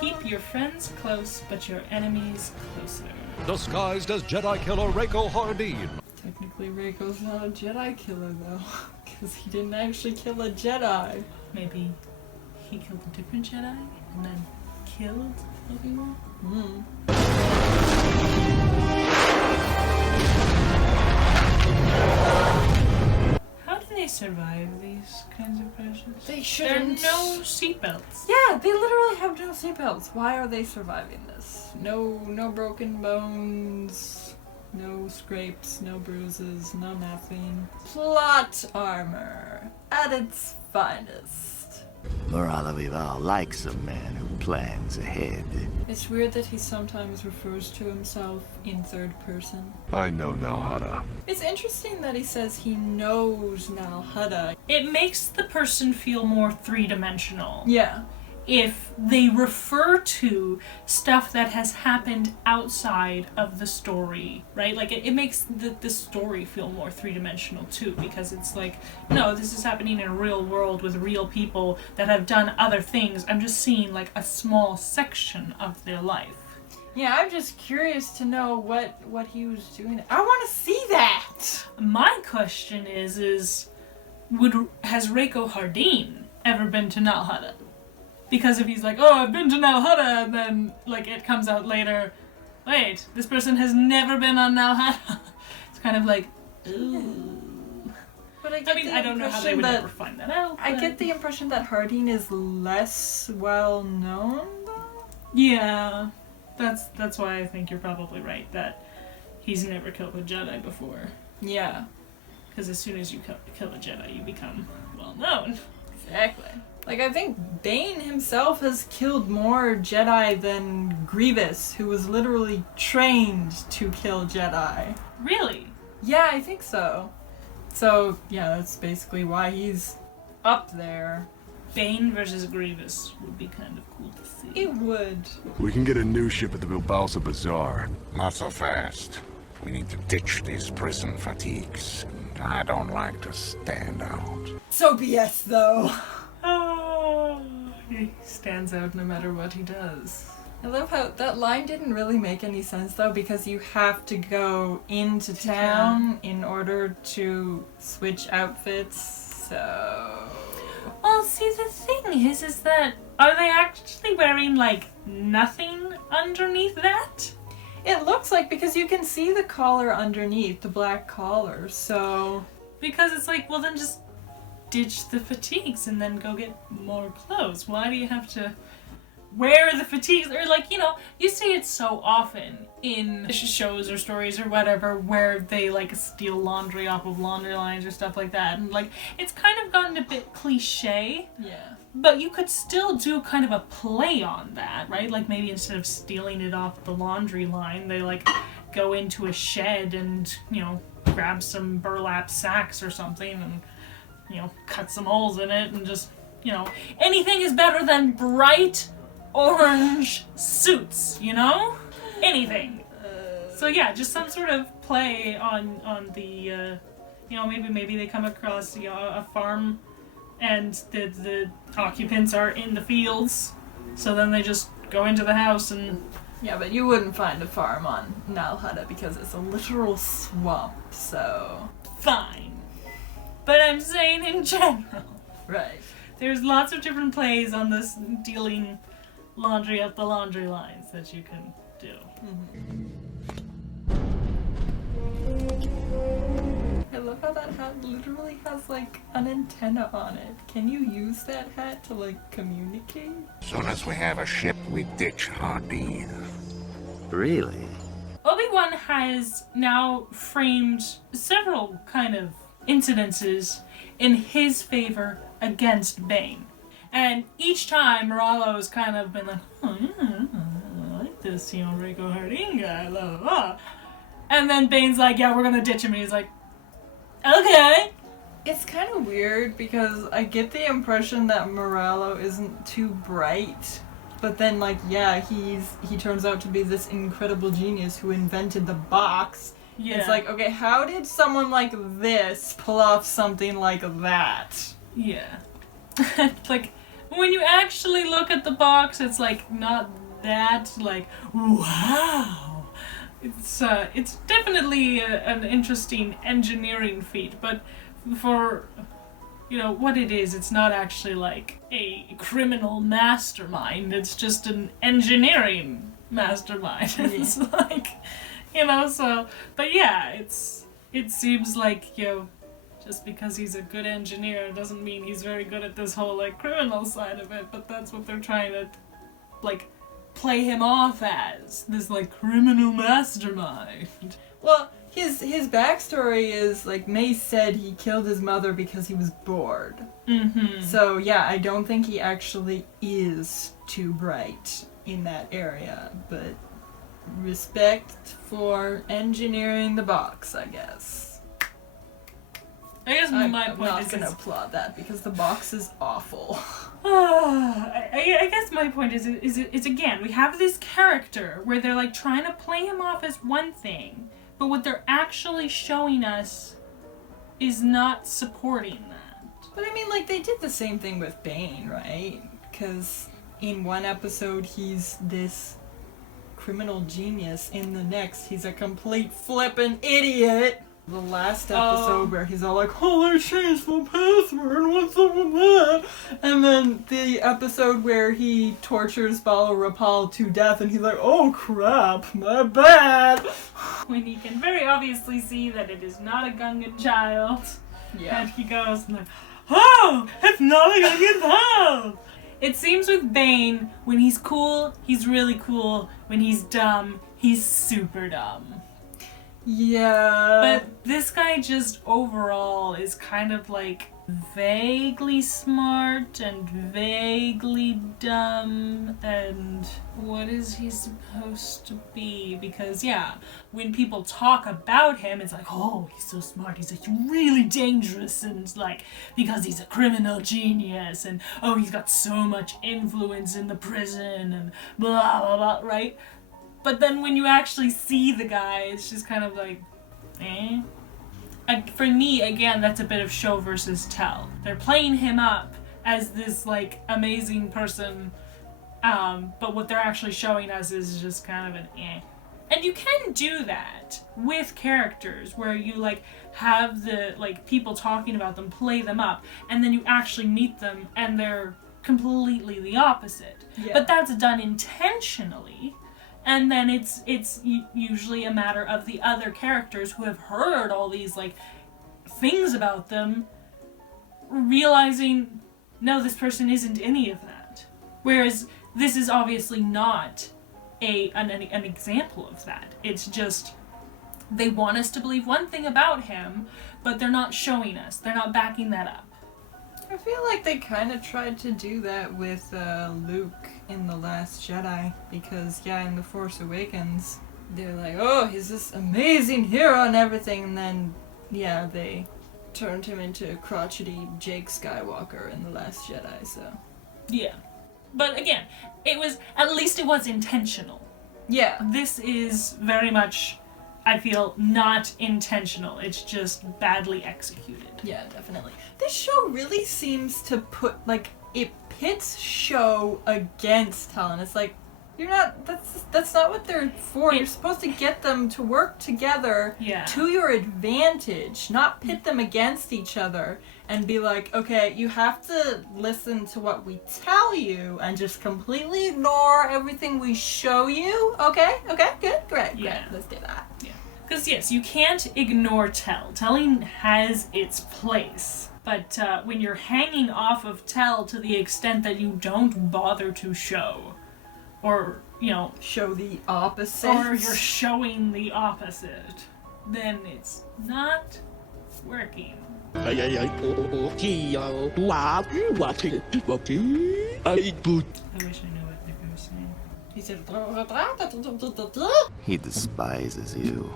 Keep your friends close, but your enemies closer. Disguised as Jedi killer Rako Hardeen. Technically, Rako's not a Jedi killer, though, because he didn't actually kill a Jedi. Maybe he killed a different Jedi and then killed Obi-Wan? How do they survive these kinds of crashes? They shouldn't. There are no seatbelts. Yeah, they literally have no seatbelts. Why are they surviving this? No broken bones, no scrapes, no bruises, no nothing. Plot armor at its finest. Moralo likes a man who plans ahead. It's weird that he sometimes refers to himself in third person. I know Nalhada. It's interesting that he says he knows Nalhada. It makes the person feel more three-dimensional. Yeah. If they refer to stuff that has happened outside of the story, right? Like, it makes the story feel more three-dimensional, too, because it's like, no, this is happening in a real world with real people that have done other things. I'm just seeing, like, a small section of their life. Yeah, I'm just curious to know what he was doing. I want to see that! My question is has Rako Hardeen ever been to Nalhada? Because if he's like, oh, I've been to Nalhada, and then, like, it comes out later, wait, this person has never been on Nalhada. It's kind of like, ooh. But I don't know how they would ever find that out. I get the impression that Hardeen is less well known, though? Yeah, that's why I think you're probably right, that he's never killed a Jedi before. Yeah. Because as soon as you kill a Jedi, you become well known. Exactly. Like, I think Bane himself has killed more Jedi than Grievous, who was literally trained to kill Jedi. Really? Yeah, I think so. So, yeah, that's basically why he's up there. Bane versus Grievous would be kind of cool to see. It would. We can get a new ship at the Bilbausa Bazaar. Not so fast. We need to ditch these prison fatigues, and I don't like to stand out. So BS, though. Oh, he stands out no matter what he does. I love how that line didn't really make any sense, though, because you have to go into town in order to switch outfits, so... Well, see, the thing is that, are they actually wearing, like, nothing underneath that? It looks like, because you can see the collar underneath, the black collar, so... Because it's like, well, then just ditch the fatigues and then go get more clothes. Why do you have to wear the fatigues? Or, like, you know, you see it so often in shows or stories or whatever where they, like, steal laundry off of laundry lines or stuff like that. And, like, it's kind of gotten a bit cliche. Yeah. But you could still do kind of a play on that, right? Like, maybe instead of stealing it off the laundry line, they, like, go into a shed and, you know, grab some burlap sacks or something and, you know, cut some holes in it and just, you know, anything is better than bright orange suits, you know? Anything. So yeah, just some sort of play on the, you know, maybe they come across, you know, a farm and the occupants are in the fields, so then they just go into the house and... Yeah, but you wouldn't find a farm on Nalhada because it's a literal swamp, so... Fine. But I'm saying in general. Right. There's lots of different plays on this dealing laundry up the laundry lines that you can do. I love how that hat literally has, like, an antenna on it. Can you use that hat to, like, communicate? Soon as we have a ship, we ditch Hardeen. Really? Obi-Wan has now framed several kind of incidences in his favor against Bane. And each time, Moralo's kind of been like, oh yeah, I like this, you know, Rako Hardeen guy, blah, blah, blah. And then Bane's like, yeah, we're gonna ditch him, and he's like, okay. It's kind of weird because I get the impression that Moralo isn't too bright. But then, like, yeah, he turns out to be this incredible genius who invented the box. Yeah. It's like, okay, how did someone like this pull off something like that? Yeah. Like, when you actually look at the box, it's like not that like wow. It's definitely an interesting engineering feat, but for what it is, it's not actually like a criminal mastermind. It's just an engineering mastermind. It's like so. But yeah, it seems like just because he's a good engineer doesn't mean he's very good at this whole like criminal side of it, but that's what they're trying to like play him off as, this like criminal mastermind. Well, his backstory is like Mace said he killed his mother because he was bored. Mm-hmm. So yeah, I don't think he actually is too bright in that area, but respect for engineering the box, I guess. I guess I'm my point not is gonna applaud that because the box is awful. I guess my point is again, we have this character where they're like trying to play him off as one thing, but what they're actually showing us is not supporting that. But I mean, like, they did the same thing with Bane, right? Because in one episode he's this criminal genius, in the next he's a complete flippin' idiot. The last episode where he's all like, oh, I changed my password, what's up with that? And then the episode where he tortures Bala Rapal to death and he's like, oh crap, my bad. When you can very obviously see that it is not a Gungan child. Yeah. And he goes and like, oh, it's not a Gungan child. It seems with Bane, when he's cool, he's really cool. When he's dumb, he's super dumb. Yeah. But this guy just overall is kind of like vaguely smart and vaguely dumb, and what is he supposed to be? Because yeah, when people talk about him, it's like, oh, he's so smart, he's like really dangerous, and like because he's a criminal genius, and oh, he's got so much influence in the prison, and blah blah blah, right? But then when you actually see the guy, it's just kind of like, eh. For me, again, that's a bit of show versus tell. They're playing him up as this, like, amazing person, but what they're actually showing us is just kind of an eh. And you can do that with characters, where you, like, have the, like, people talking about them, play them up, and then you actually meet them, and they're completely the opposite. Yeah. But that's done intentionally. And then it's usually a matter of the other characters who have heard all these, like, things about them, realizing, no, this person isn't any of that. Whereas this is obviously not an example of that. It's just, they want us to believe one thing about him, but they're not showing us. They're not backing that up. I feel like they kind of tried to do that with Luke in The Last Jedi, because yeah, in The Force Awakens, they're like, oh, he's this amazing hero and everything, and then yeah, they turned him into crotchety Jake Skywalker in The Last Jedi, so Yeah. But again, at least it was intentional. yeah. This is very much, I feel, not intentional. It's just badly executed. Yeah, definitely. This show really seems to put, like, it pits show against Helen. It's like, you're not, that's not what they're for. You're supposed to get them to work together to your advantage, not pit them against each other and be like, okay, you have to listen to what we tell you and just completely ignore everything we show you. Okay, good, great, let's do that. Yeah. Because yes, you can't ignore tell. Telling has its place. But when you're hanging off of tell to the extent that you don't bother to show, or, show the opposite. or you're showing the opposite, then it's not working. I wish I knew what they were saying. He said, He despises you.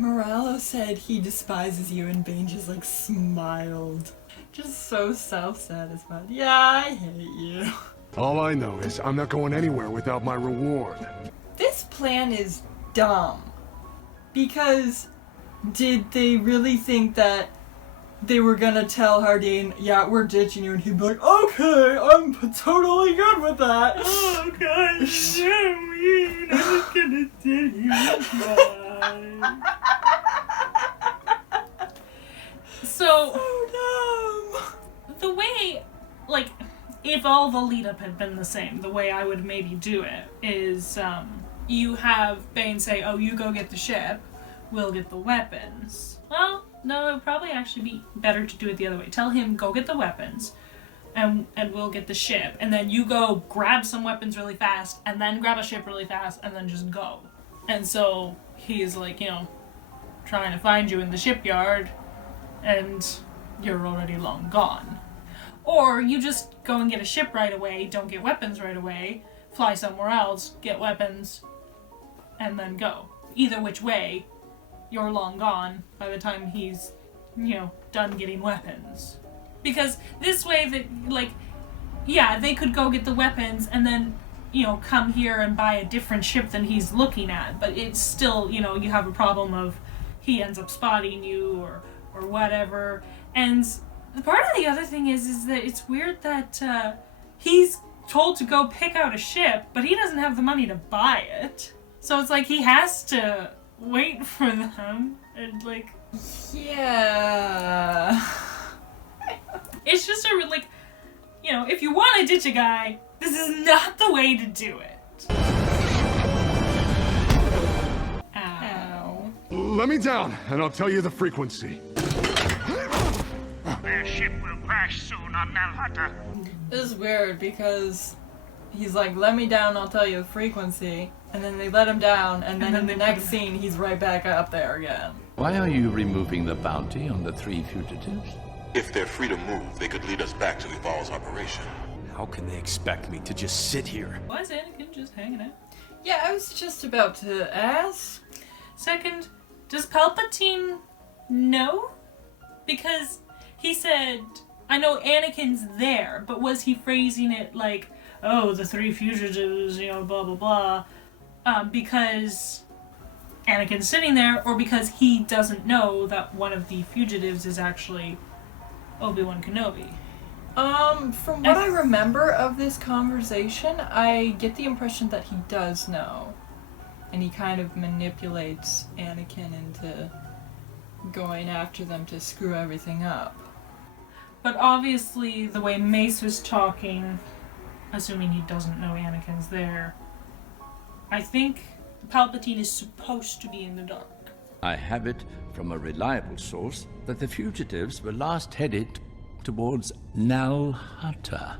Moralo said he despises you, and Bane just like smiled. Just so self-satisfied. Yeah, I hate you. All I know is I'm not going anywhere without my reward. This plan is dumb. Because did they really think that they were gonna tell Hardin, yeah, we're ditching you, and he'd be like, okay, I'm totally good with that. Oh god, so mean. I was gonna tell you bye. So dumb. the way, like, if all the lead up had been the same, the way I would maybe do it is, you have Bane say, oh, you go get the ship, we'll get the weapons. Well, no, it would probably actually be better to do it the other way. Tell him, go get the weapons, and we'll get the ship, and then you go grab some weapons really fast, and then grab a ship really fast, and then just go. And so he's like, trying to find you in the shipyard, and you're already long gone. Or you just go and get a ship right away, don't get weapons right away, fly somewhere else, get weapons, and then go. Either which way, you're long gone by the time he's, done getting weapons. Because this way, they could go get the weapons and then, come here and buy a different ship than he's looking at. But it's still, you have a problem of he ends up spotting you or whatever. And part of the other thing is that it's weird that he's told to go pick out a ship, but he doesn't have the money to buy it. So it's like he has to wait for them and yeah. It's just if you want to ditch a guy, this is not the way to do it. Ow. Let me down, and I'll tell you the frequency. Their ship will crash soon on Nalhata. This is weird because he's like, let me down, I'll tell you the frequency. And then they let him down, and then in the next scene, he's right back up there again. Why are you removing the bounty on the 3 fugitives? If they're free to move, they could lead us back to Evol's operation. How can they expect me to just sit here? Why is Anakin just hanging out? Yeah, I was just about to ask. Second, does Palpatine know? Because he said, I know Anakin's there, but was he phrasing it like, oh, the 3 fugitives, blah, blah, blah, because Anakin's sitting there, or because he doesn't know that one of the fugitives is actually Obi-Wan Kenobi? From what I remember of this conversation, I get the impression that he does know. And he kind of manipulates Anakin into going after them to screw everything up. But obviously, the way Mace was talking, assuming he doesn't know Anakin's there, I think Palpatine is supposed to be in the dark. I have it from a reliable source that the fugitives were last headed towards Nalhata.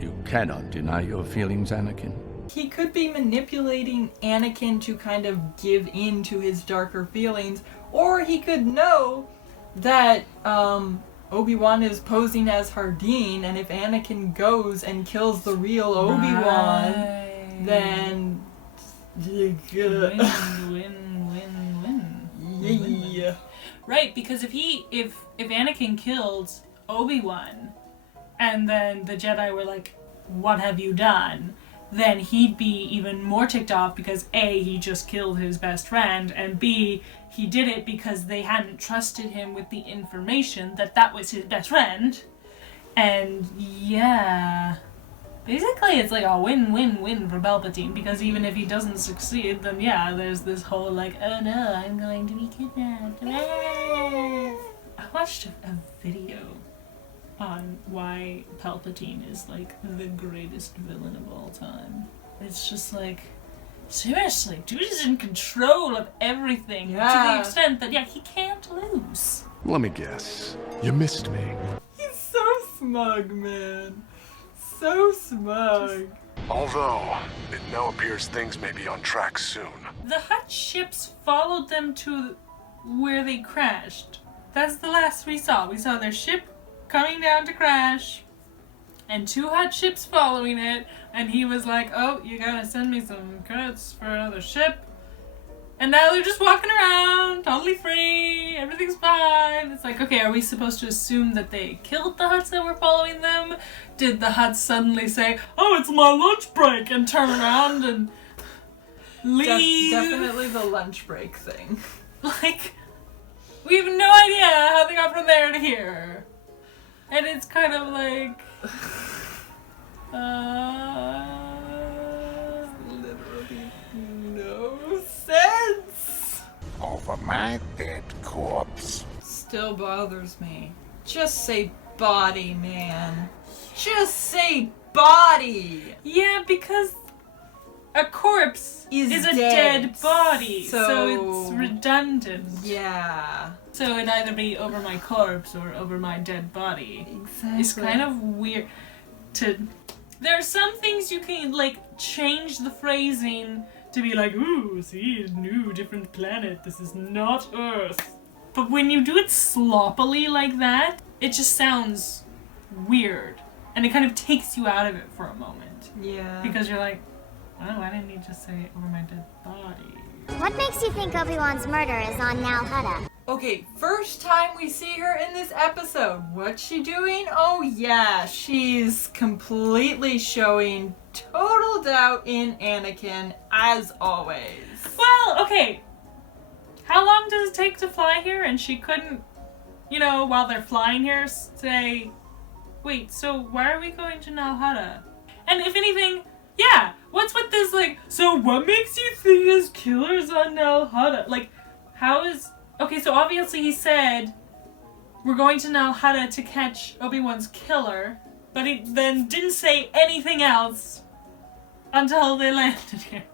You cannot deny your feelings, Anakin. He could be manipulating Anakin to kind of give in to his darker feelings, or he could know that Obi-Wan is posing as Hardin, and if Anakin goes and kills the real Obi-Wan, then win. yeah. Right, because if Anakin killed Obi-Wan, and then the Jedi were like, what have you done? Then he'd be even more ticked off because A, he just killed his best friend, and B, he did it because they hadn't trusted him with the information that was his best friend. And yeah, basically it's like a win-win-win for Palpatine, because even if he doesn't succeed, then yeah, there's this whole oh no, I'm going to be kidnapped. I watched a video on why Palpatine is the greatest villain of all time. It's just seriously, dude is in control of everything to the extent that he can't lose. Let me guess. You missed me. He's so smug, man. So smug. Although, it now appears things may be on track soon. The Hutt ships followed them to where they crashed. That's the last we saw. We saw their ship coming down to crash, and 2 Hutt ships following it, and he was like, oh, you gotta send me some credits for another ship. And now they're just walking around, totally free, everything's fine. It's okay, are we supposed to assume that they killed the Hutts that were following them? Did the Hutts suddenly say, oh, it's my lunch break, and turn around and leave? Definitely the lunch break thing. We have no idea how they got from there to here. And it's kind of like... literally no sense. Over my dead corpse. Still bothers me. Just say body, man. Just say body. Yeah, because a corpse is a dead body, so it's redundant. Yeah. So it'd either be over my corpse or over my dead body. Exactly. It's kind of weird to... There are some things you can, like, change the phrasing to be like, ooh, see, a new, different planet. This is not Earth. But when you do it sloppily like that, it just sounds weird. And it kind of takes you out of it for a moment. Yeah. Because you're like, oh, why didn't he just say over my dead body? What makes you think Obi-Wan's murder is on Nal Hutta? Okay, first time we see her in this episode. What's she doing? Oh yeah, she's completely showing total doubt in Anakin, as always. Well, okay. How long does it take to fly here? And she couldn't, you know, while they're flying here, say, wait, so why are we going to Nal Hutta? And if anything, yeah, what's with this, like, so what makes you think there's killers on Nal Hutta? Like, how is... Okay, so obviously he said, we're going to Nal Hutta to catch Obi-Wan's killer, but he then didn't say anything else until they landed here.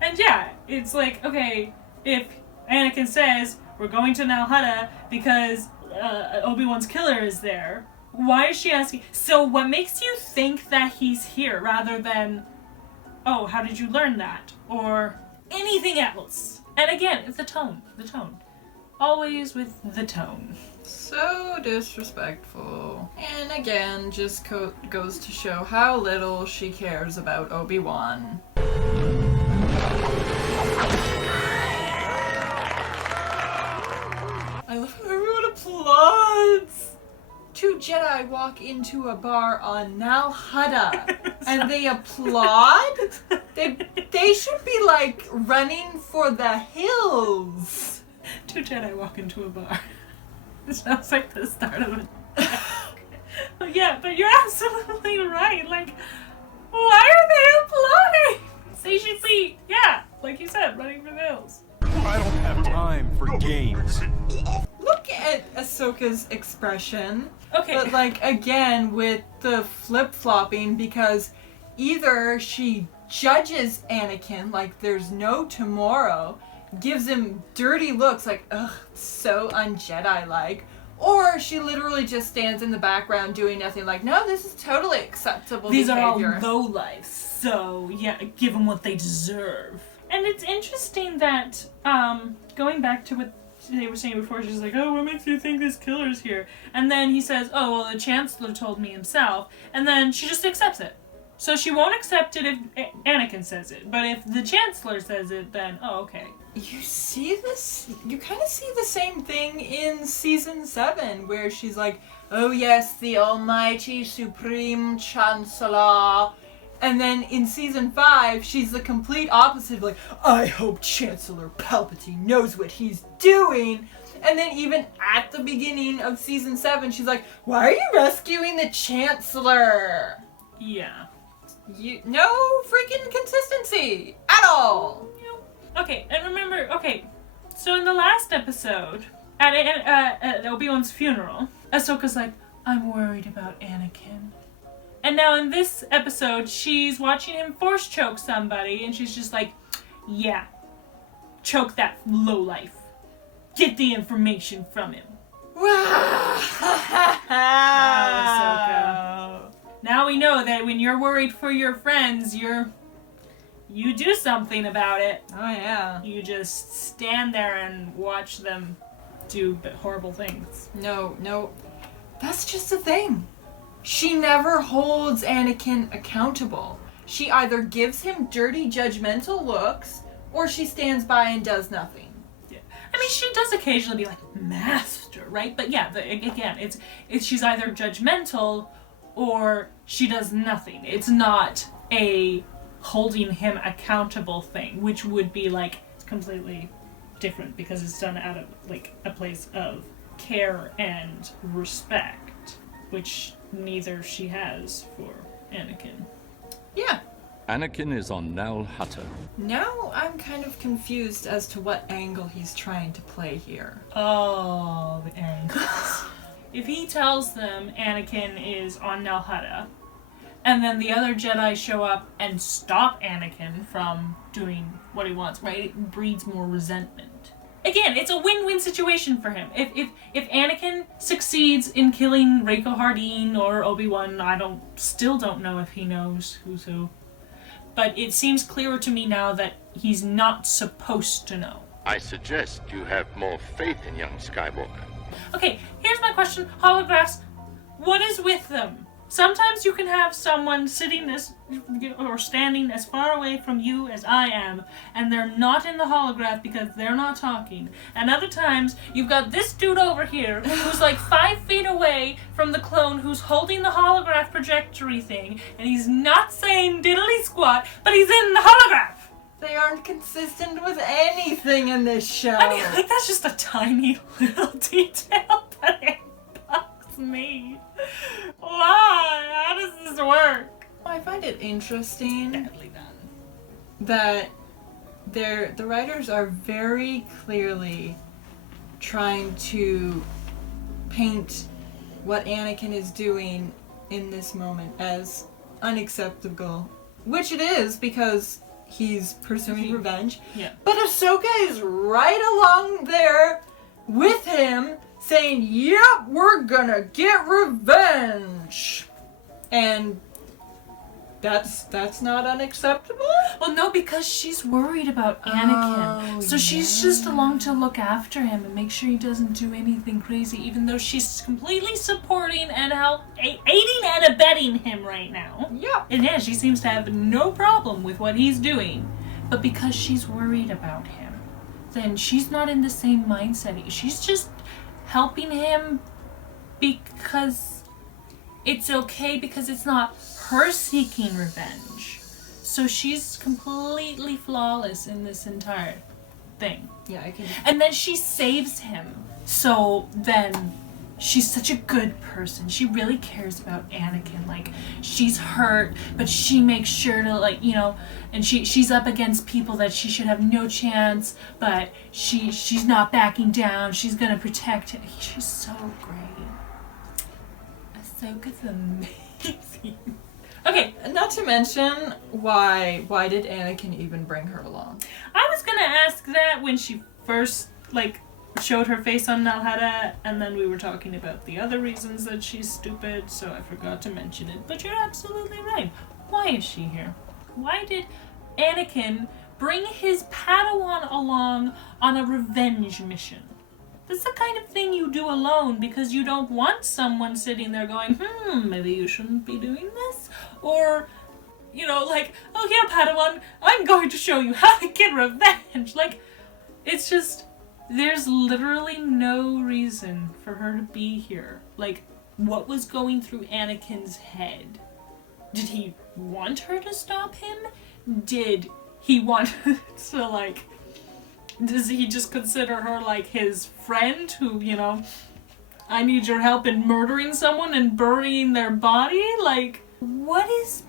And yeah, it's like, okay, if Anakin says, we're going to Nal Hutta because Obi-Wan's killer is there, why is she asking, so what makes you think that he's here, rather than, oh, how did you learn that? Or anything else. And again, it's the tone. Always with the tone. So disrespectful. And again, just goes to show how little she cares about Obi-Wan. I love how everyone applauds! 2 Jedi walk into a bar on Nal Hutta and they applaud? They should be like running for the hills. 2 Jedi walk into a bar. It sounds like the start of it. Yeah, but you're absolutely right. Like, why are they applauding? They should be, yeah, like you said, running for the hills. I don't have time for games. Look at Ahsoka's expression. Okay. But like, again, with the flip-flopping, because either she judges Anakin like there's no tomorrow, gives him dirty looks like, ugh, so un-Jedi-like, or she literally just stands in the background doing nothing like, no, this is totally acceptable These behavior. are all lowlifes, so yeah, give them what they deserve. And it's interesting that, going back to what they were saying before, she's like, oh, what makes you think this killer's here? And then he says, oh, well, the Chancellor told me himself, and then she just accepts it. So she won't accept it if Anakin says it, but if the Chancellor says it, then, oh, okay. You see this? You kind of see the same thing in Season 7, where she's like, oh yes, the almighty Supreme Chancellor. And then in Season 5, she's the complete opposite, like, I hope Chancellor Palpatine knows what he's doing. And then even at the beginning of Season 7, she's like, why are you rescuing the Chancellor? Yeah. No freaking consistency at all. Okay, and remember, so in the last episode, at Obi-Wan's funeral, Ahsoka's like, I'm worried about Anakin. And now in this episode, she's watching him force choke somebody, and she's just like, yeah, choke that lowlife. Get the information from him. Ahsoka. Now we know that when you're worried for your friends, you do something about it. Oh yeah. You just stand there and watch them do horrible things. No. That's just the thing. She never holds Anakin accountable. She either gives him dirty, judgmental looks, or she stands by and does nothing. Yeah. I mean, she does occasionally be like, master, right? But yeah, again, it's she's either judgmental or she does nothing. It's not a holding him accountable thing, which would be like completely different because it's done out of like a place of care and respect, which neither she has for Anakin. Yeah. Anakin is on Nal Hutta. Now I'm kind of confused as to what angle he's trying to play here. Oh, the angles. If he tells them Anakin is on Nal Hutta, and then the other Jedi show up and stop Anakin from doing what he wants, right? It breeds more resentment. Again, it's a win-win situation for him. If Anakin succeeds in killing Rako Hardeen or Obi-Wan, still don't know if he knows who's who. But it seems clearer to me now that he's not supposed to know. I suggest you have more faith in young Skywalker. Okay, here's my question. Holographs, what is with them? Sometimes you can have someone sitting or standing as far away from you as I am, and they're not in the holograph because they're not talking. And other times, you've got this dude over here who's like 5 feet away from the clone who's holding the holograph trajectory thing, and he's not saying diddly squat, but he's in the holograph. They aren't consistent with anything in this show. I mean, like, that's just a tiny little detail, but it bugs me. Why? How does this work? I find it interesting Badly done. that the writers are very clearly trying to paint what Anakin is doing in this moment as unacceptable, which it is because he's pursuing revenge. Yeah. But Ahsoka is right along there with him saying, yep, we're gonna get revenge. And that's not unacceptable? Well, no, because she's worried about Anakin. So she's just along to look after him and make sure he doesn't do anything crazy, even though she's completely supporting and aiding and abetting him right now. Yeah. And yeah, she seems to have no problem with what he's doing. But because she's worried about him, then she's not in the same mindset. She's just helping him because it's okay, because it's not her seeking revenge. So she's completely flawless in this entire thing. Yeah, I can. And then she saves him. So then she's such a good person. She really cares about Anakin. Like, she's hurt, but she makes sure to, like, you know, and she's up against people that she should have no chance, but she's not backing down. She's gonna protect him. She's so great. Ahsoka's amazing. Okay. Not to mention, why did Anakin even bring her along? I was gonna ask that when she first, like, showed her face on Nal Hutta, and then we were talking about the other reasons that she's stupid, so I forgot to mention it. But you're absolutely right. Why is she here? Why did Anakin bring his Padawan along on a revenge mission? That's the kind of thing you do alone because you don't want someone sitting there going, maybe you shouldn't be doing this. Or, you know, like, oh, here, Padawan, I'm going to show you how to get revenge. Like, it's just, there's literally no reason for her to be here. Like, what was going through Anakin's head? Did he want her to stop him? Did he want to, like, does he just consider her like his friend who, you know, I need your help in murdering someone and burying their body? Like, why is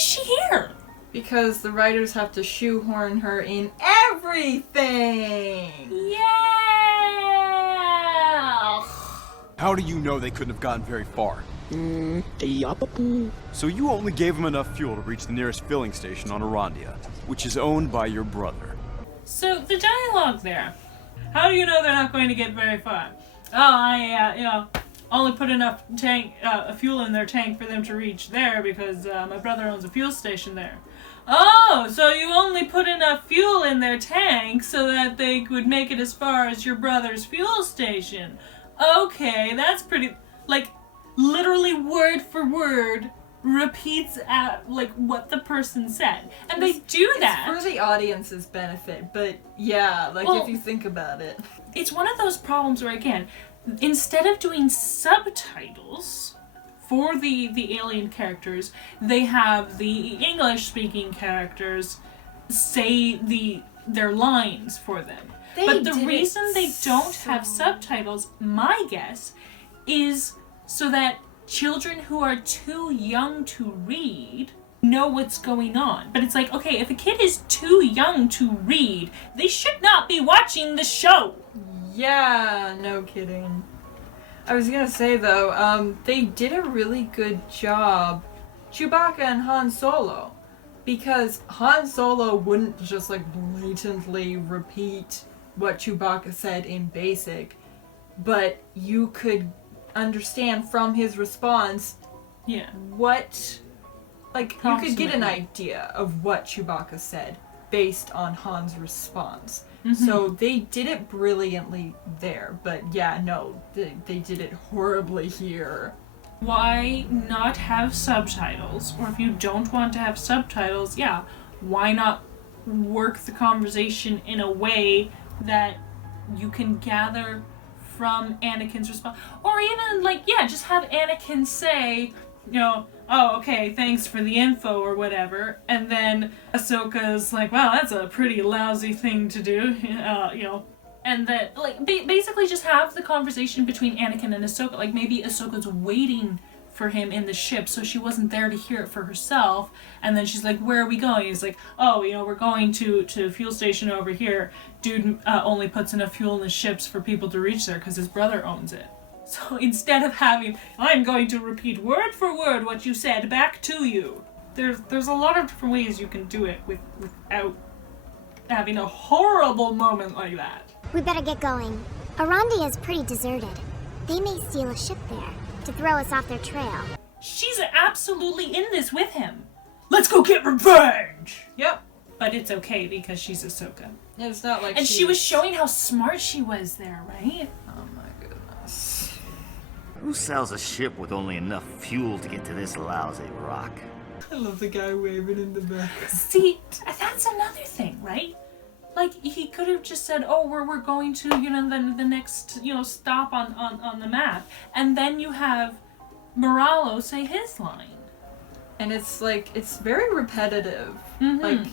she here? Because the writers have to shoehorn her in everything! Yeah! How do you know they couldn't have gotten very far? So you only gave them enough fuel to reach the nearest filling station on Arandia, which is owned by your brother. So, the dialogue there. How do you know they're not going to get very far? Oh, I only put enough fuel in their tank for them to reach there because my brother owns a fuel station there. Oh, so you only put enough fuel in their tank so that they could make it as far as your brother's fuel station. Okay, that's pretty, like, literally word for word repeats like what the person said, and they do that for the audience's benefit. But yeah, like, well, if you think about it, it's one of those problems where, again, instead of doing subtitles for the alien characters, they have the English speaking characters say the their lines for them. But the reason they don't have subtitles, my guess, is so that children who are too young to read know what's going on. But it's like, okay, if a kid is too young to read, they should not be watching the show. Yeah, no kidding. I was gonna say though, they did a really good job, Chewbacca and Han Solo, because Han Solo wouldn't just like blatantly repeat what Chewbacca said in basic, but you could understand from his response what, like, you could get an idea of what Chewbacca said based on Han's response. So they did it brilliantly there, but yeah, no, they did it horribly here. Why not have subtitles? Or if you don't want to have subtitles, why not work the conversation in a way that you can gather from Anakin's response? Or even, like, just have Anakin say, you know, oh, okay, thanks for the info or whatever, and then Ahsoka's like, wow, that's a pretty lousy thing to do, you know, and that, like, basically just have the conversation between Anakin and Ahsoka. Like, maybe Ahsoka's waiting for him in the ship, so she wasn't there to hear it for herself, and then she's like, where are we going? He's like, oh, you know, we're going to a fuel station over here. Dude only puts enough fuel in the ships for people to reach there because his brother owns it. So instead of having, I'm going to repeat word for word what you said back to you, there's a lot of different ways you can do it without having a horrible moment like that. We better get going. Arandia is pretty deserted. They may steal a ship there to throw us off their trail. She's absolutely in this with him. Let's go get revenge! Yep. But it's okay because she's Ahsoka. It's not like and she was showing how smart she was there, right? Oh my goodness. Who sells a ship with only enough fuel to get to this lousy rock? I love the guy waving in the back. See, that's another thing, right? Like, he could have just said, oh, we're going to, you know, the next, you know, stop on the map. And then you have Moralo say his line. And it's like, it's very repetitive. Like,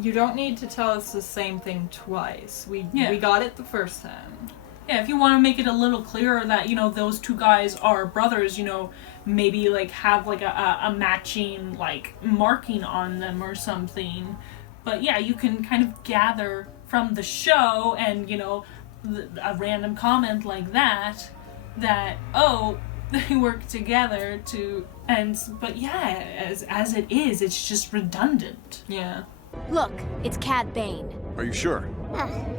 you don't need to tell us the same thing twice. We got it the first time. Yeah, if you want to make it a little clearer that, you know, those two guys are brothers, you know, maybe, like, have, like, a matching, like, marking on them or something. But, yeah, you can kind of gather from the show and, you know, a random comment like that, oh, they work together to... But, yeah, as it is, it's just redundant. Yeah. Look, it's Cad Bane. Are you sure?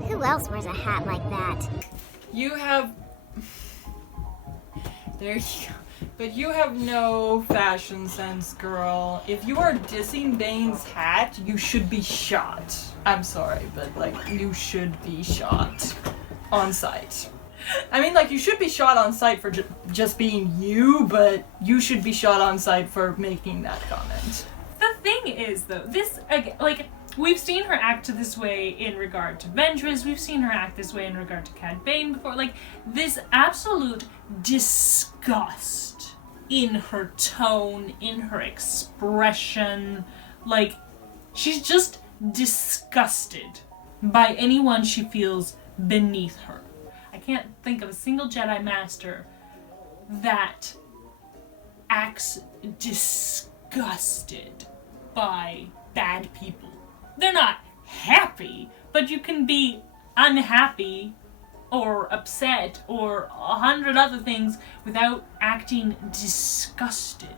Who else wears a hat like that? You have... There you go. But you have no fashion sense, girl. If you are dissing Bane's hat, you should be shot. I'm sorry, but, like, you should be shot on sight. I mean, like, you should be shot on sight for just being you, but you should be shot on sight for making that comment. The thing is, though, this, like, we've seen her act this way in regard to Ventress, we've seen her act this way in regard to Cad Bane before, like, this absolute disgust in her tone, in her expression, like, she's just disgusted by anyone she feels beneath her. I can't think of a single Jedi Master that acts disgusted by bad people. They're not happy, but you can be unhappy or upset or 100 other things without acting disgusted.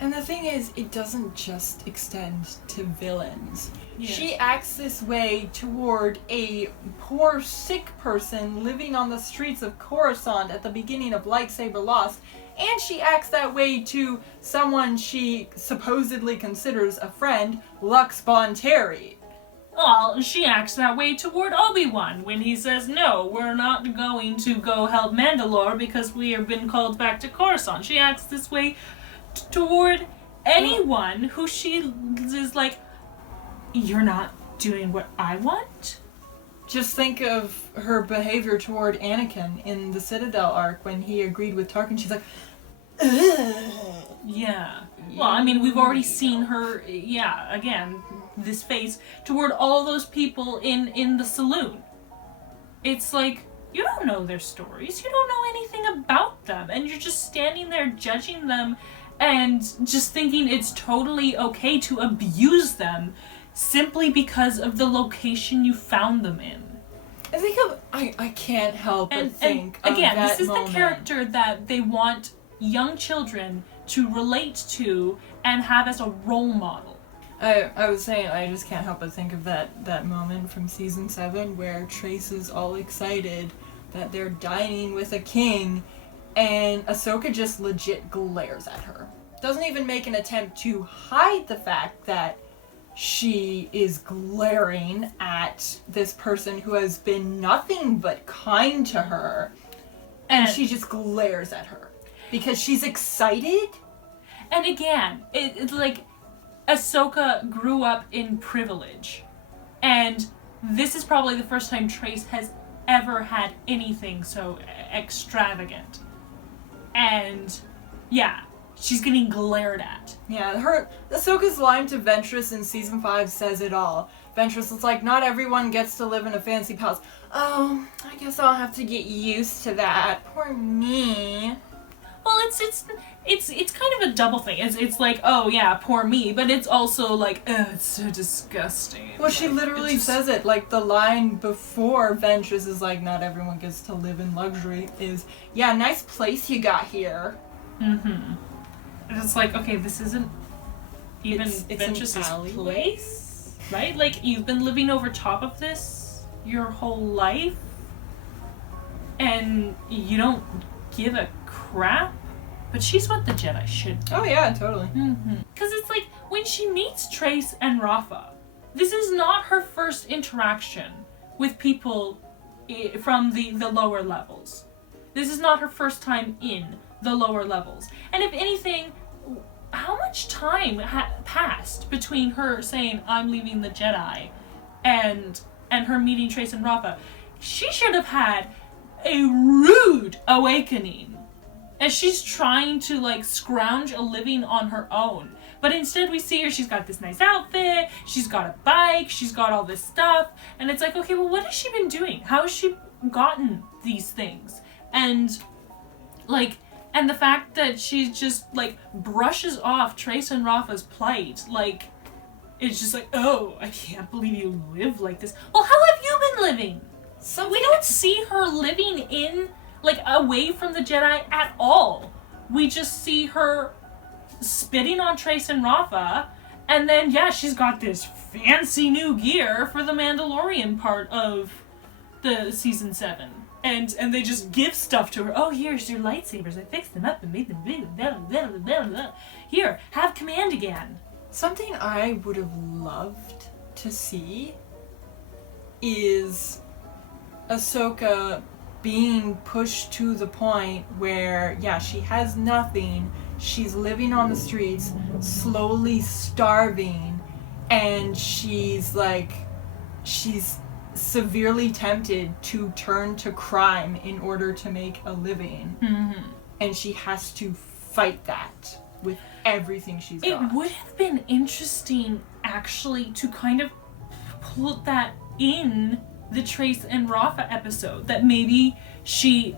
And the thing is, it doesn't just extend to villains. Yes. She acts this way toward a poor, sick person living on the streets of Coruscant at the beginning of Lightsaber Lost, and she acts that way to someone she supposedly considers a friend, Lux Bonteri. Well, she acts that way toward Obi-Wan when he says, no, we're not going to go help Mandalore because we have been called back to Coruscant. She acts this way toward anyone who she is like, you're not doing what I want? Just think of her behavior toward Anakin in the Citadel arc when he agreed with Tarkin. She's like, ugh. Yeah. Well, I mean, we've already seen her, again, this face toward all those people in the saloon. It's like, you don't know their stories, you don't know anything about them, and you're just standing there judging them and just thinking it's totally okay to abuse them simply because of the location you found them in. I can't help but think and again, of that this is moment. the character that they want young children to relate to and have as a role model. I was saying, I just can't help but think of that moment from season 7 where Trace is all excited that they're dining with a king, and Ahsoka just legit glares at her. Doesn't even make an attempt to hide the fact that she is glaring at this person who has been nothing but kind to her, and she just glares at her because she's excited. And again, it's like Ahsoka grew up in privilege, and this is probably the first time Trace has ever had anything so extravagant. And yeah, she's getting glared at. Yeah, Ahsoka's line to Ventress in season 5 says it all. Ventress is like, not everyone gets to live in a fancy palace. Oh, I guess I'll have to get used to that. Poor me. Well, it's kind of a double thing. It's like, oh yeah, poor me, but it's also like, oh, it's so disgusting. Well, she literally says it. Like, the line before Ventress is like, not everyone gets to live in luxury is, yeah, nice place you got here. Mm-hmm. And it's like, okay, this isn't even Ventress's place, right? Like, you've been living over top of this your whole life, and you don't give a crap? But she's what the Jedi should do. Oh yeah, totally. Because it's like, when she meets Trace and Rafa, this is not her first interaction with people from the lower levels. This is not her first time in the lower levels. And if anything, how much time passed between her saying, I'm leaving the Jedi, and her meeting Trace and Rafa? She should have had a rude awakening as she's trying to, like, scrounge a living on her own. But instead we see her, she's got this nice outfit, she's got a bike, she's got all this stuff, and it's like, okay, well, what has she been doing? How has she gotten these things? And, like, and the fact that she just, like, brushes off Trace and Rafa's plight, like, it's just like, oh, I can't believe you live like this. Well, how have you been living? We don't see her living in, like, away from the Jedi at all. We just see her spitting on Trace and Rafa, and then, yeah, she's got this fancy new gear for the Mandalorian part of the season 7. And they just give stuff to her. Oh, here's your lightsabers. I fixed them up and made them big. Here, have command again. Something I would have loved to see is Ahsoka being pushed to the point where, yeah, she has nothing, she's living on the streets, slowly starving, and she's severely tempted to turn to crime in order to make a living. Mm-hmm. And she has to fight that with everything she's got. It would have been interesting, actually, to kind of put that in the Trace and Rafa episode, that maybe she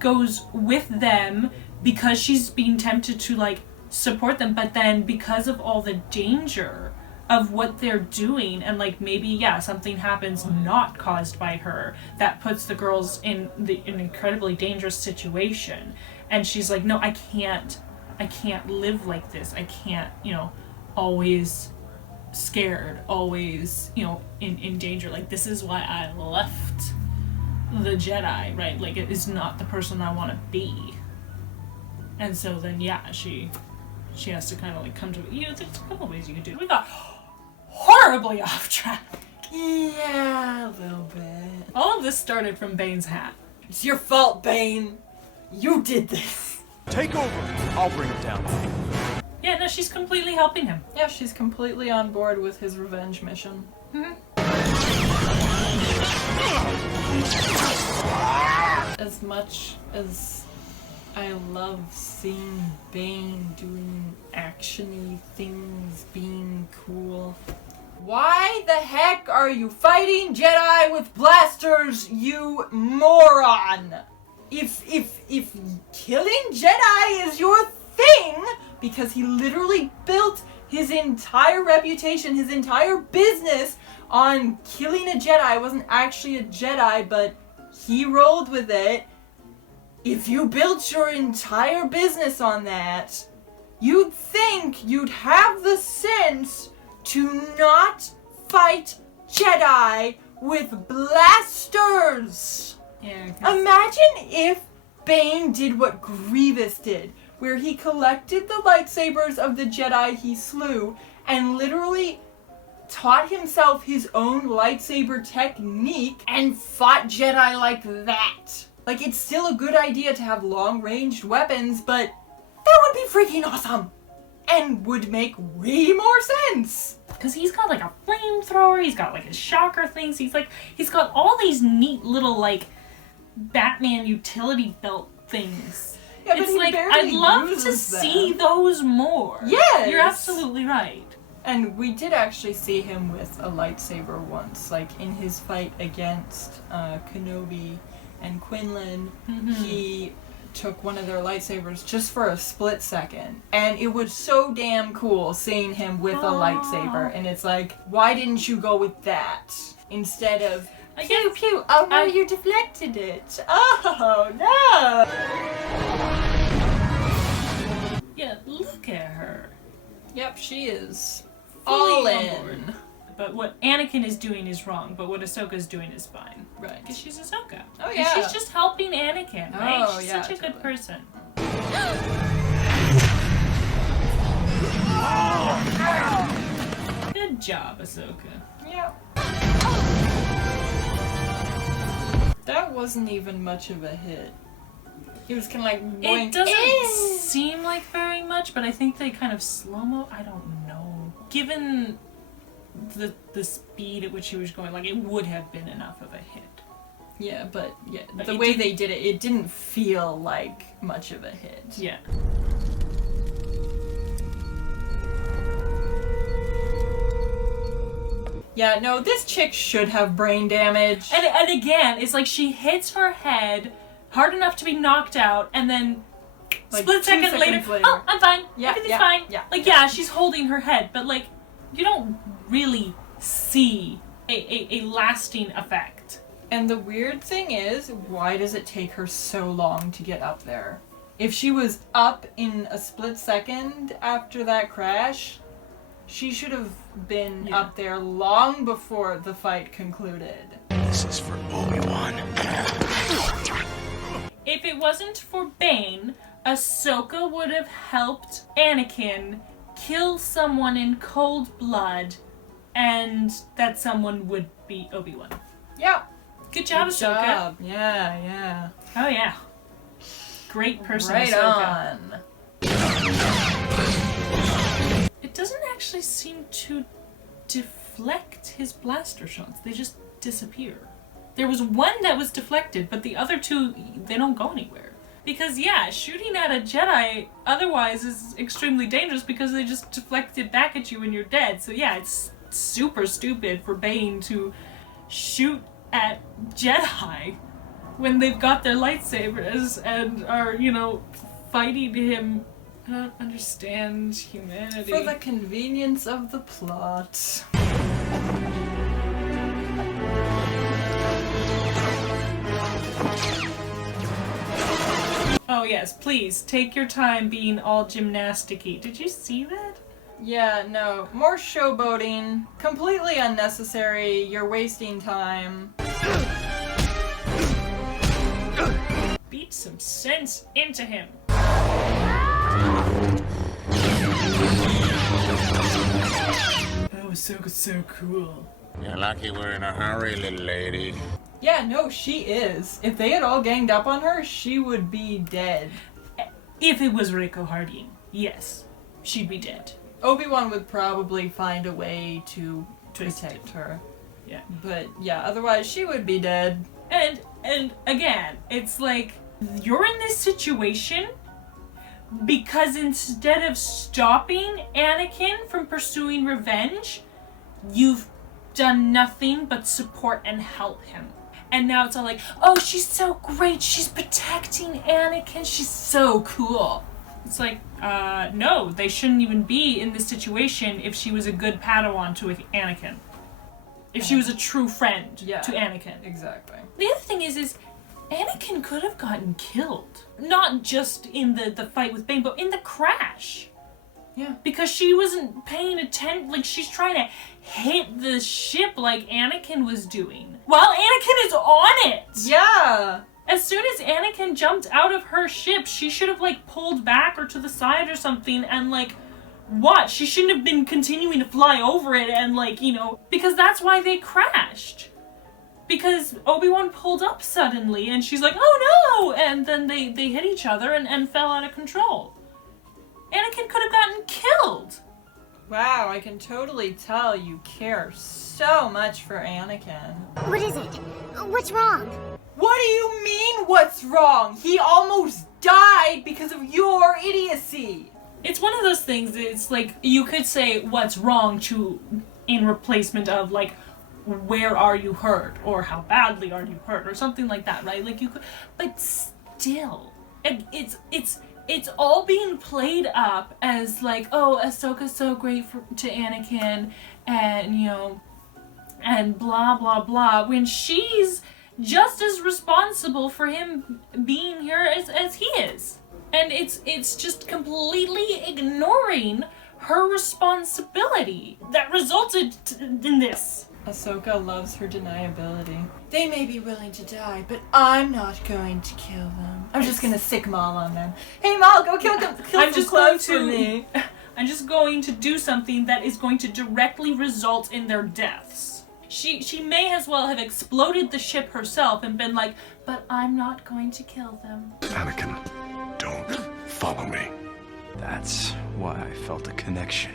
goes with them because she's being tempted to, like, support them, but then because of all the danger of what they're doing, and, like, maybe, yeah, something happens not caused by her that puts the girls in an incredibly dangerous situation, and she's like, no, I can't live like this. I can't, always scared, always, in danger. Like, this is why I left the Jedi, right? Like, it is not the person I want to be. And so then, yeah, she has to kind of, like, come to it. There's a couple ways you can do it. We got horribly off track. Yeah, a little bit. All of this started from Bane's hat. It's your fault, Bane. You did this. Take over. I'll bring it down. Yeah, no, she's completely helping him. Yeah, she's completely on board with his revenge mission. As much as I love seeing Bane doing action-y things, being cool. Why the heck are you fighting Jedi with blasters, you moron? If killing Jedi is your thing, because he literally built his entire reputation, his entire business on killing a Jedi, wasn't actually a Jedi, but he rolled with it. If you built your entire business on that, you'd think you'd have the sense to not fight Jedi with blasters. Yeah. Imagine if Bane did what Grievous did, where he collected the lightsabers of the Jedi he slew and literally taught himself his own lightsaber technique and fought Jedi like that. Like, it's still a good idea to have long-ranged weapons, but that would be freaking awesome! And would make way more sense! Because he's got like a flamethrower, he's got like his shocker things, he's got all these neat little like Batman utility belt things. Yeah, it's like, I'd love to see those more. Yes! You're absolutely right. And we did actually see him with a lightsaber once, like in his fight against Kenobi and Quinlan. He took one of their lightsabers just for a split second, and it was so damn cool seeing him with a lightsaber. And it's like, why didn't you go with that instead of pew pew? Oh no, you deflected it. Oh no. Yeah, look at her. Yep, she is Fully all on in. board. But what Anakin is doing is wrong, but what Ahsoka's doing is fine. Right. Because she's Ahsoka. Oh, And yeah. she's just helping Anakin, right? Oh, She's yeah, such a good person. Good job, Ahsoka. Yep. That wasn't even much of a hit. He was kind of like going, It doesn't seem like very much, but I think they kind of slow-mo. I don't know. Given the speed at which he was going, like, it would have been enough of a hit. Yeah, but yeah, But the it way didn't- they did it, it didn't feel like much of a hit. Yeah. Yeah, no, this chick should have brain damage. And again, it's like she hits her head hard enough to be knocked out, and then Like, split 2 second later, seconds later. oh, I'm fine. Yeah, Everything's yeah, fine. yeah, Like, yeah. yeah, she's holding her head, but like, you don't really see a lasting effect. And the weird thing is, why does it take her so long to get up there? If she was up in a split second after that crash, she should have been up there long before the fight concluded. This is for Obi-Wan. If it wasn't for Bane, Ahsoka would have helped Anakin kill someone in cold blood, and that someone would be Obi-Wan. Yep. Good job, Good Ahsoka. job. Yeah, yeah. Oh yeah. Great person, Right Ahsoka. on. It doesn't actually seem to deflect his blaster shots. They just disappear. There was one that was deflected, but the other two, they don't go anywhere. Because yeah, shooting at a Jedi otherwise is extremely dangerous because they just deflect it back at you and you're dead. So yeah, it's super stupid for Bane to shoot at Jedi when they've got their lightsabers and are, you know, fighting him. I don't understand humanity. For the convenience of the plot. Oh yes, please, take your time being all gymnastic-y. Did you see that? Yeah, no. More showboating. Completely unnecessary. You're wasting time. Beat some sense into him. Oh, Ahsoka's so cool. You're lucky we're in a hurry, little lady. Yeah, no, she is. If they had all ganged up on her, she would be dead. If it was Rico Hardin, yes, she'd be dead. Obi-Wan would probably find a way to protect her. Yeah. But yeah, otherwise she would be dead. And again, it's like You're in this situation because instead of stopping Anakin from pursuing revenge, you've done nothing but support and help him. And now it's all like, oh, she's so great, she's protecting Anakin, she's so cool. It's like, no, they shouldn't even be in this situation if she was a good Padawan to Anakin. If she was a true friend to Anakin. Exactly. The other thing is Anakin could have gotten killed. Not just in the fight with Bane, but in the crash. Yeah. Because she wasn't paying attention, like she's trying to hit the ship like Anakin was doing. While Anakin is on it! Yeah! As soon as Anakin jumped out of her ship, she should have like pulled back or to the side or something and like watch. She shouldn't have been continuing to fly over it and like, you know, because that's why they crashed. Because Obi-Wan pulled up suddenly and she's like, oh no! And then they hit each other and fell out of control. Anakin could have gotten killed. Wow, I can totally tell you care so much for Anakin. What is it? What's wrong? What do you mean, what's wrong? He almost died because of your idiocy. It's one of those things, it's like, you could say what's wrong in replacement of like, where are you hurt? Or how badly are you hurt? Or something like that, right? Like you could, but still, it's all being played up as like, oh, Ahsoka's so great to Anakin, and you know, and blah blah blah, when she's just as responsible for him being here as he is. And it's just completely ignoring her responsibility that resulted in this. Ahsoka loves her deniability. They may be willing to die, but I'm not going to kill them. I'm just gonna sick Maul on them. Hey Maul, go kill them. I'm just going to I'm just going to do something that is going to directly result in their deaths. She may as well have exploded the ship herself and been like, but I'm not going to kill them. Anakin, don't follow me. That's why I felt a connection.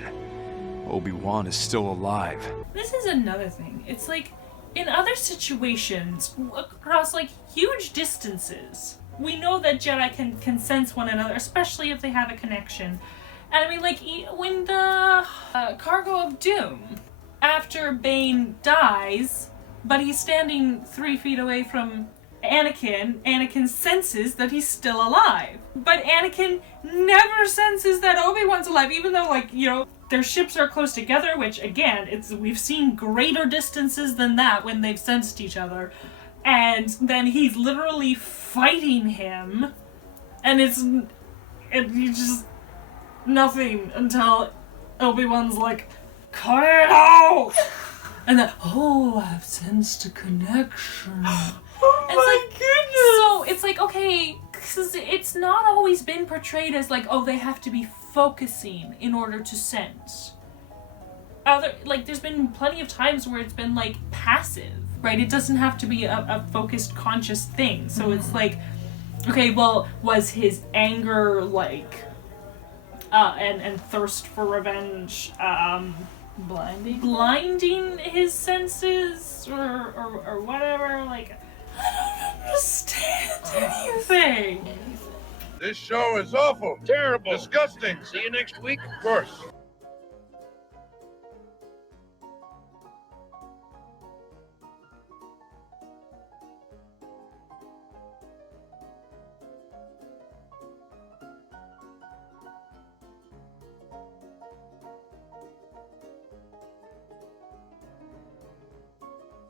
Obi-Wan is still alive. This is another thing. It's like, in other situations, across like huge distances, we know that Jedi can sense one another, especially if they have a connection. And I mean, like, when the Cargo of Doom, after Bane dies, but he's standing 3 feet away from Anakin senses that he's still alive. But Anakin never senses that Obi-Wan's alive, even though, like, you know, their ships are close together, which, again, we've seen greater distances than that when they've sensed each other. And then he's literally fighting him, and he's just nothing until Obi-Wan's like, cut it out! And then, oh, I've sensed a connection. Oh my goodness! So it's like, okay, because it's not always been portrayed as like, oh, they have to be focusing in order to sense. There's been plenty of times where it's been like passive, right? It doesn't have to be a focused, conscious thing. So it's like, okay, well, was his anger like, and thirst for revenge, blinding his senses or whatever? Like, I don't understand anything. This show is awful. Terrible. Disgusting. See you next week. Of course.